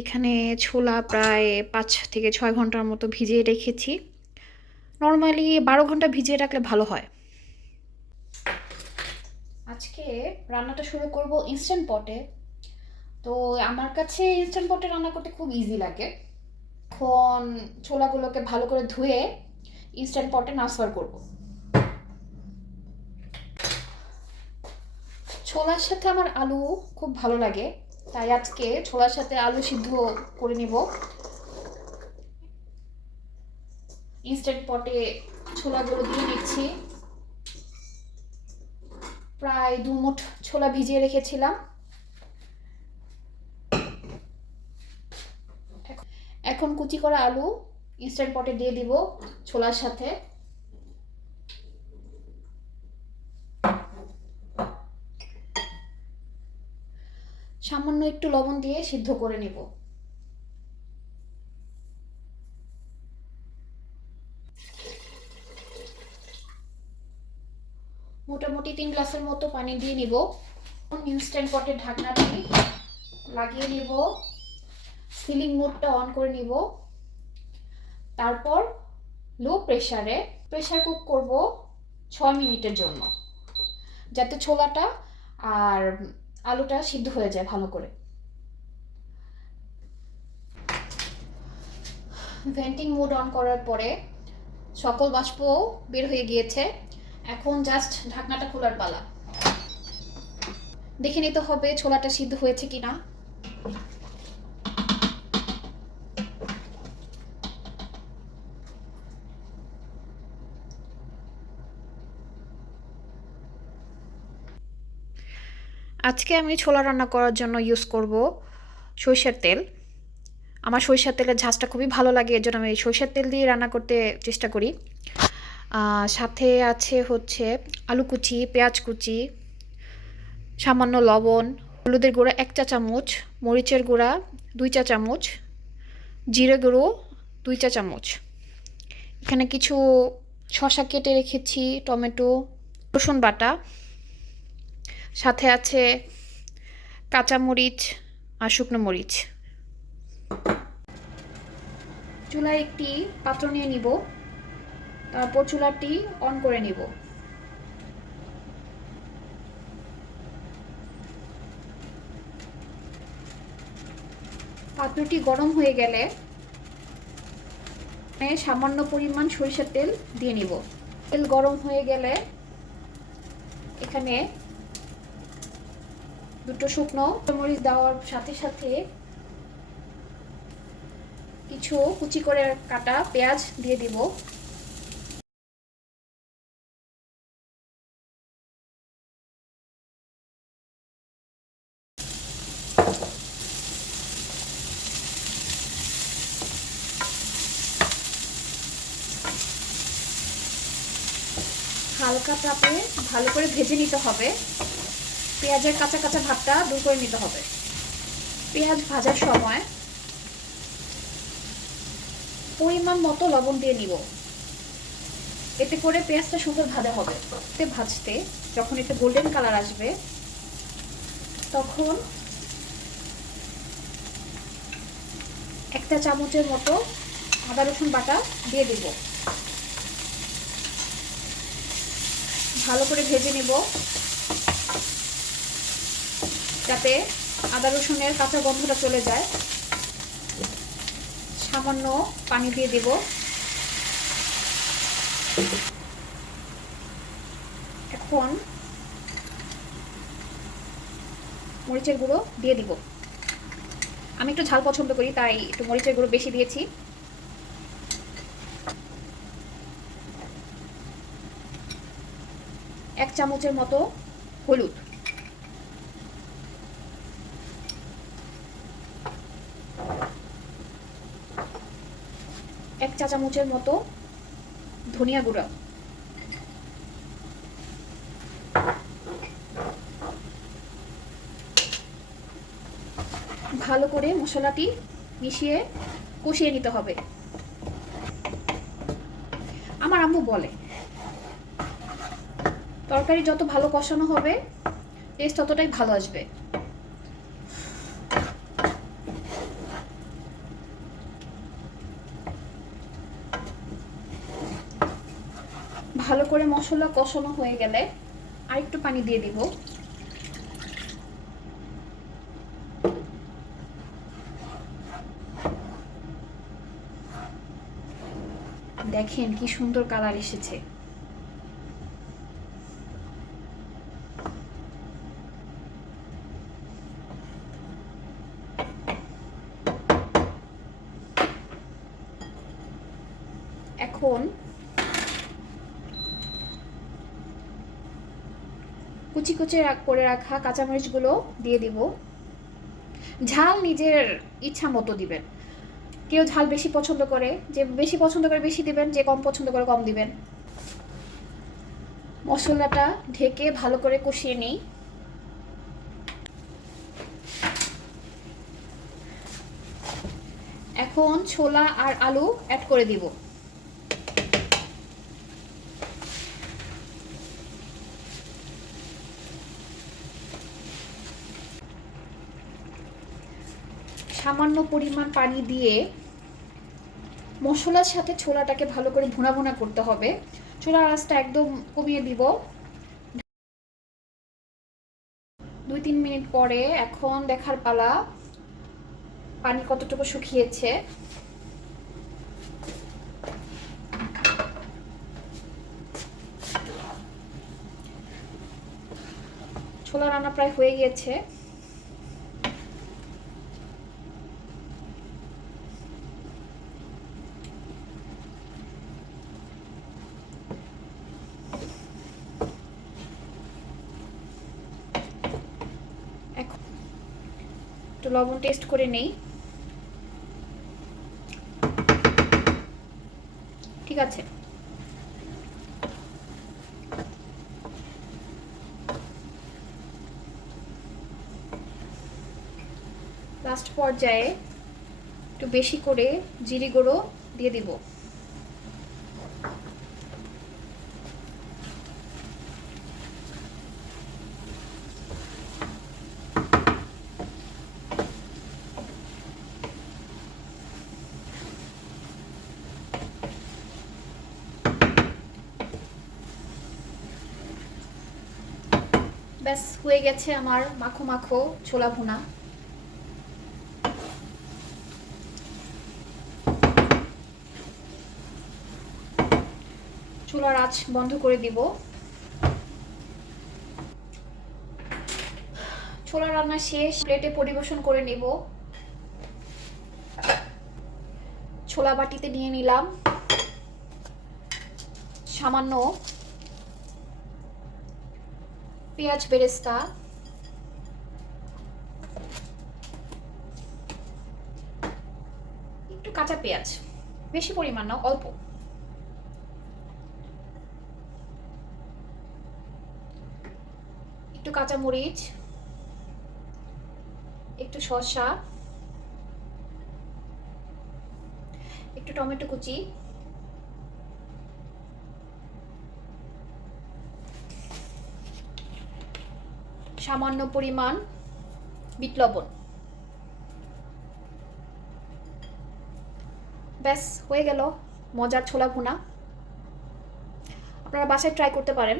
এখানে ছোলা প্রায় ৫ থেকে ৬ ঘন্টার মতো ভিজিয়ে রেখেছি। নরমালি ১২ ঘন্টা ভিজিয়ে রাখলে ভালো হয়। আজকে রান্নাটা শুরু করব ইনস্ট্যান্ট পটে। তো আমার কাছে ইনস্ট্যান্ট পটে রান্না করতে খুব ইজি লাগে। এখন ছোলাগুলোকে ভালো করে ধুয়ে ইনস্ট্যান্ট পটে ট্রান্সফার করব। ছোলার সাথে আমার আলু খুব ভালো লাগে, তাই আজকে ছোলার সাথে আলু সিদ্ধ করে নিব। ইনস্ট্যান্ট পটে ছোলাগুলো দিয়ে নিচ্ছি। প্রায় ২ মুঠ ছোলা ভিজিয়ে রেখেছিলাম। এখন কুচি করা আলু ইনস্ট্যান্ট পটে দিয়ে দিব ছোলার সাথে। সামান্য একটু লবণ দিয়ে সিদ্ধ করে নিব। মোটামুটি ৩ গ্লাসের মতো পানি দিয়ে নিব। ইনস্ট্যান্ট পটের ঢাকনাটি লাগিয়ে নিব, সিলিং মোডটা অন করে নিব। তারপর লো প্রেসারে প্রেসার কুক করব ৬ মিনিটের জন্য, যাতে ছোলাটা আর আলুটা সিদ্ধ হয়ে যায় ভালো করে। ভেন্টিং মোড অন করার পরে সকল বাষ্প বের হয়ে গিয়েছে। এখন জাস্ট ঢাকনাটা খোলার পালা। দেখে নিতে হবে ছোলাটা সিদ্ধ হয়েছে কিনা। আজকে আমি ছোলা রান্না করার জন্য ইউজ করব সরিষার তেল। আমার সরিষার তেলের ঝাঁজটা খুবই ভালো লাগে, এর জন্য আমি সরিষার তেল দিয়ে রান্না করতে চেষ্টা করি। সাথে আছে হচ্ছে আলু কুচি, পেঁয়াজ কুচি, সামান্য লবণ, হলুদের গুঁড়া ১ চা চামচ, মরিচের গুঁড়া ২ চা চামচ, জিরে গুঁড়ো ২ চা চামচ। এখানে কিছু শসা কেটে রেখেছি, টমেটো, রসুন বাটা, সাথে আছে কাঁচামরিচ আর শুকনো মরিচ। চুলায় একটি পাত্র নিয়ে নিব, তারপর চুলাটি অন করে নিব। পাত্রটি গরম হয়ে গেলে সামান্য পরিমাণ সরিষার তেল দিয়ে নিব। তেল গরম হয়ে গেলে এখানে দুটো শুকনো মরিচ দেওয়ার সাথে সাথে কিছু কুচি করে কাটা পেঁয়াজ দিয়ে দিব। হালকা তাপে ভালো করে ভেজে নিতে হবে। পেঁয়াজের কাঁচা কাঁচা ভাবটা দূর করে নিতে হবে। পেঁয়াজ ভাজার সময় পরিমাণ মতো লবণ দিয়ে নিব, এতে করে পেঁয়াজটা সুন্দর ভাজা হবে। ভাজতে যখন একটা গোল্ডেন কালার আসবে তখন ১ চা চামচের মতো আদা রসুন বাটা দিয়ে দিব। ভালো করে ভেজে নেব যাতে আদা রসুনের কাঁচা গন্ধটা চলে যায়। সামান্য পানি দিয়ে দেব। এখন মরিচের গুঁড়ো দিয়ে দিব। আমি একটু ঝাল পছন্দ করি, তাই একটু মরিচের গুঁড়ো বেশি দিয়েছি। এক চামচের মতো হলুদ, এক চা চামচের মতো ধনিয়া গুঁড়া, ভালো করে মশলাটি মিশিয়ে কষিয়ে নিতে হবে। আমার আম্মু বলে তরকারি যত ভালো কষানো হবে টেস্ট ততটাই ভালো আসবে। ভালো করে মশলা কষানো হয়ে গেলে আর একটু পানি দিয়ে দিব। দেখেন কি সুন্দর কালার এসেছে। এখন কুচি কুচি করে রাখা কাঁচামরিচগুলো দিয়ে দিব। ঝাল নিজের ইচ্ছা মতো দিবেন। কেউ ঝাল বেশি পছন্দ করে, যে বেশি পছন্দ করে বেশি দিবেন, যে কম পছন্দ করে কম দিবেন। মশলাটা ঢেকে ভালো করে কষিয়ে নিই। এখন ছোলা আর আলু অ্যাড করে দিব। সামান্য পরিমাণ পানি দিয়ে মশলার সাথে ছোলাটাকে ভালো করে ভুনা ভুনা করতে হবে। চুলার আঁচটা একদম কমিয়ে দিব। 2-3 মিনিট পরে এখন দেখার পালা পানি কতটুকু শুকিয়েছে। ছোলা রান্না প্রায় হয়ে গিয়েছে। এখন একটু লবণ টেস্ট করে নেই। ঠিক আছে। লাস্ট পর্যায়ে একটু বেশি করে জিরে গুঁড়ো দিয়ে দিব। ব্যাস হয়ে গেছে আমার মাখো মাখো ছোলা ভুনা। চুলার আঁচ বন্ধ করে দিব। ছোলা রান্না শেষ, প্লেটে পরিবেশন করে নেব। ছোলা বাটিতে নিয়ে নিলাম। সামান্য পেঁয়াজ বেরেস্তা, একটু কাঁচা পেঁয়াজ, বেশি পরিমাণ না, অল্প, একটু কাঁচা মরিচ, একটু শসা, একটু টমেটো কুচি, সামান্য পরিমাণ বিট লবণ। ব্যাস হয়ে গেল মজার ছোলা ভুনা। আপনারা বাসায় ট্রাই করতে পারেন।